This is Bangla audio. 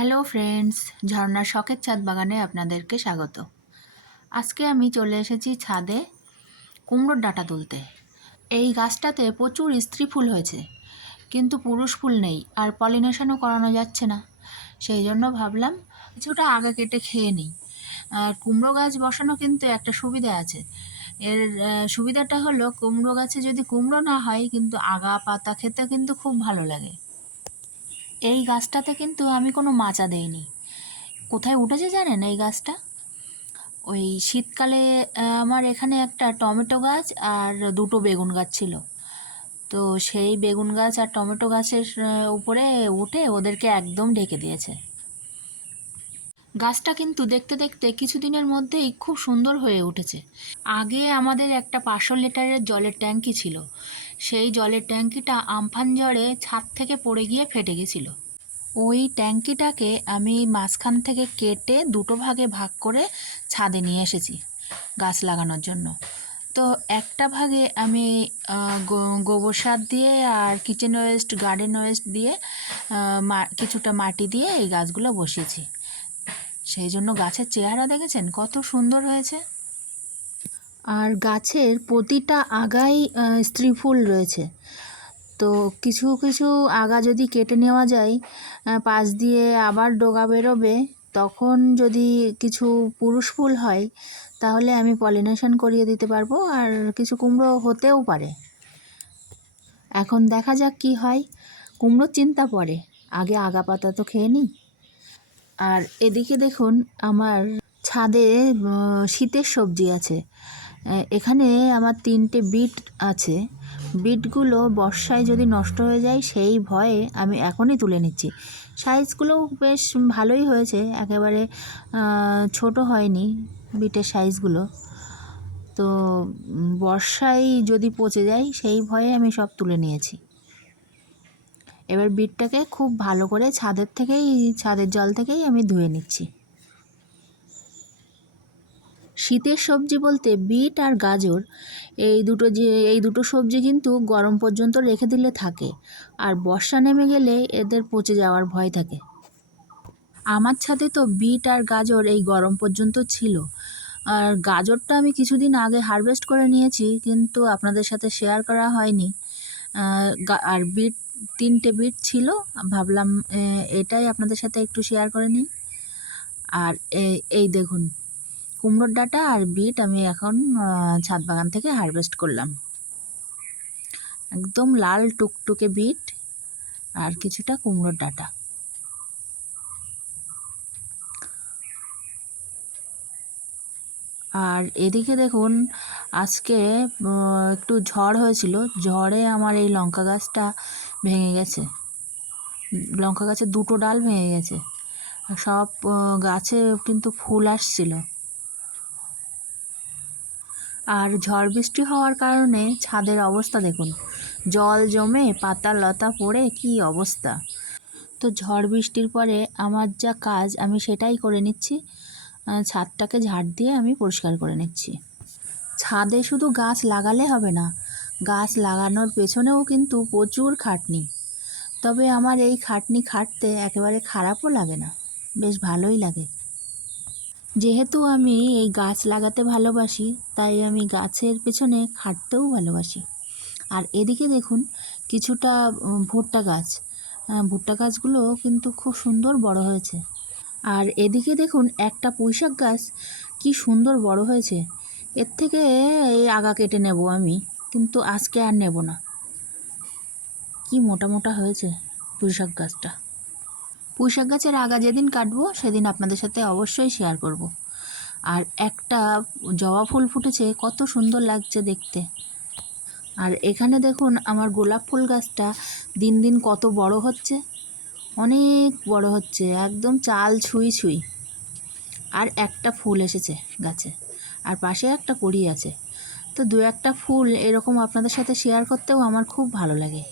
হ্যালো ফ্রেন্ডস, ঝর্ণার শখের ছাদ বাগানে আপনাদেরকে স্বাগত। আজকে আমি চলে এসেছি ছাদে কুমড়োর ডাঁটা তুলতে। এই গাছটাতে প্রচুর স্ত্রী ফুল হয়েছে, কিন্তু পুরুষ ফুল নেই, আর পলিনেশনও করানো যাচ্ছে না। সেই জন্য ভাবলাম কিছুটা আগা কেটে খেয়ে নিই। আর কুমড়ো গাছ বসানো কিন্তু একটা সুবিধা আছে। এর সুবিধাটা হলো কুমড়ো গাছে যদি কুমড়ো না হয়, কিন্তু আগা পাতা খেতে কিন্তু খুব ভালো লাগে। এই গাছটাতে কিন্তু আমি কোনো মাচা দেইনি। কোথায় উঠেছে জানেন এই গাছটা? ওই শীতকালে আমার এখানে একটা টমেটো গাছ আর দুটো বেগুন গাছ ছিল। তো সেই বেগুন গাছ আর টমেটো গাছের উপরে উঠে ওদেরকে একদম ঢেকে দিয়েছে। গাছটা কিন্তু দেখতে দেখতে কিছুদিনের মধ্যেই খুব সুন্দর হয়ে উঠেছে। আগে আমাদের একটা 500 লিটারের জলের ট্যাঙ্কি ছিল। সেই জলের ট্যাঙ্কিটা আমফান ঝড়ে ছাদ থেকে পড়ে গিয়ে ফেটে গেছিল। ওই ট্যাঙ্কিটাকে আমি মাঝখান থেকে কেটে দুটো ভাগে ভাগ করে ছাদে নিয়ে এসেছি গাছ লাগানোর জন্য। তো একটা ভাগে আমি গোবর সার দিয়ে আর কিচেন ওয়েস্ট, গার্ডেন ওয়েস্ট দিয়ে কিছুটা মাটি দিয়ে এই গাছগুলো বসিয়েছি। সেই জন্য গাছের চেহারা দেখেছেন কত সুন্দর হয়েছে। আর গাছের প্রতিটা আগায় স্ত্রী ফুল রয়েছে। তো কিছু কিছু আগা যদি কেটে নেওয়া যায়, পাশ দিয়ে আবার ডগা বেরোবে, তখন যদি কিছু পুরুষ ফুল হয় তাহলে আমি পলিনেশন করিয়ে দিতে পারবো, আর কিছু কুমড়ো হতেও পারে। এখন দেখা যাক কি হয়। কুমড়োর চিন্তা পড়ে, আগে আগা পাতা তো খেয়ে নিই। আর এদিকে দেখুন আমার ছাদে শীতের সবজি আছে। এখানে আমার 3টে বিট আছে। বিটগুলো বর্ষায় যদি নষ্ট হয়ে যায় সেই ভয়ে আমি এখনই তুলে নিচ্ছি। সাইজগুলো বেশ ভালোই হয়েছে, একেবারে ছোট হয়নি বিটের সাইজগুলো। তো বর্ষায় যদি পচে যায় সেই ভয়ে আমি সব তুলে নিয়েছি। এবার বিটটাকে খুব ভালো করে ছাদের জল থেকেই আমি ধুয়ে নিচ্ছি। শীতের সবজি বলতে বিট আর গাজর, এই দুটো সবজি কিন্তু গরম পর্যন্ত রেখে দিলে থাকে, আর বর্ষা নেমে গেলে এদের পচে যাওয়ার ভয় থাকে। আমার ছাদে তো বিট আর গাজর এই গরম পর্যন্ত ছিল। আর গাজরটা আমি কিছুদিন আগে হারভেস্ট করে নিয়েছি, কিন্তু আপনাদের সাথে শেয়ার করা হয়নি। আর বিট, 3টে বিট ছিল, ভাবলাম এটাই আপনাদের সাথে একটু শেয়ার করে নিই। আর এই দেখুন কুমড়োর ডাঁটা আর বিট আমি এখন ছাদ বাগান থেকে হারভেস্ট করলাম। একদম লাল টুকটুকে বিট আর কিছুটা কুমড়োর ডাঁটা। আর এদিকে দেখুন আজকে একটু ঝড় হয়েছিল, ঝড়ে আমার এই লঙ্কা গাছটা ভেঙে গেছে। লঙ্কা গাছের দুটো ডাল ভেঙে গেছে। সব গাছে কিন্তু ফুল আসছিল। আর ঝড় বৃষ্টি হওয়ার কারণে ছাদের অবস্থা দেখুন, জল জমে পাতা লতা পড়ে কি অবস্থা। তো ঝড় বৃষ্টির পরে আমার যা কাজ আমি সেটাই করে নিচ্ছি। ছাদটাকে ঝাড় দিয়ে আমি পরিষ্কার করে নিচ্ছি। ছাদে শুধু গাছ লাগালে হবে না, গাছ লাগানোর পেছনেও কিন্তু প্রচুর খাটনি। তবে আমার এই খাটনি খাটতে একেবারে খারাপও লাগে না, বেশ ভালোই লাগে। যেহেতু আমি এই গাছ লাগাতে ভালোবাসি, তাই আমি গাছের পেছনে খাটতেও ভালোবাসি। আর এদিকে দেখুন কিছুটা ভুট্টা গাছ, ভুট্টা গাছগুলো কিন্তু খুব সুন্দর বড় হয়েছে। আর এদিকে দেখুন একটা পুঁইশাক গাছ কি সুন্দর বড় হয়েছে। এর থেকে এই আগা কেটে নেব আমি, কিন্তু আজকে আর নেব না। কি মোটা মোটা হয়েছে পুঁইশাক গাছটা। পুঁইশাক গাছের আগা যেদিন কাটবো সেদিন আপনাদের সাথে অবশ্যই শেয়ার করব। আর একটা জবা ফুল ফুটেছে, কত সুন্দর লাগছে দেখতে। আর এখানে দেখুন আমার গোলাপ ফুল গাছটা দিন দিন কত বড় হচ্ছে, অনেক বড় হচ্ছে, একদম চাল ছুঁই ছুঁই। আর একটা ফুল এসেছে গাছে, আর পাশে একটা কড়ি আছে। তো 2-1টা ফুল এরকম আপনাদের সাথে শেয়ার করতেও আমার খুব ভালো লাগে।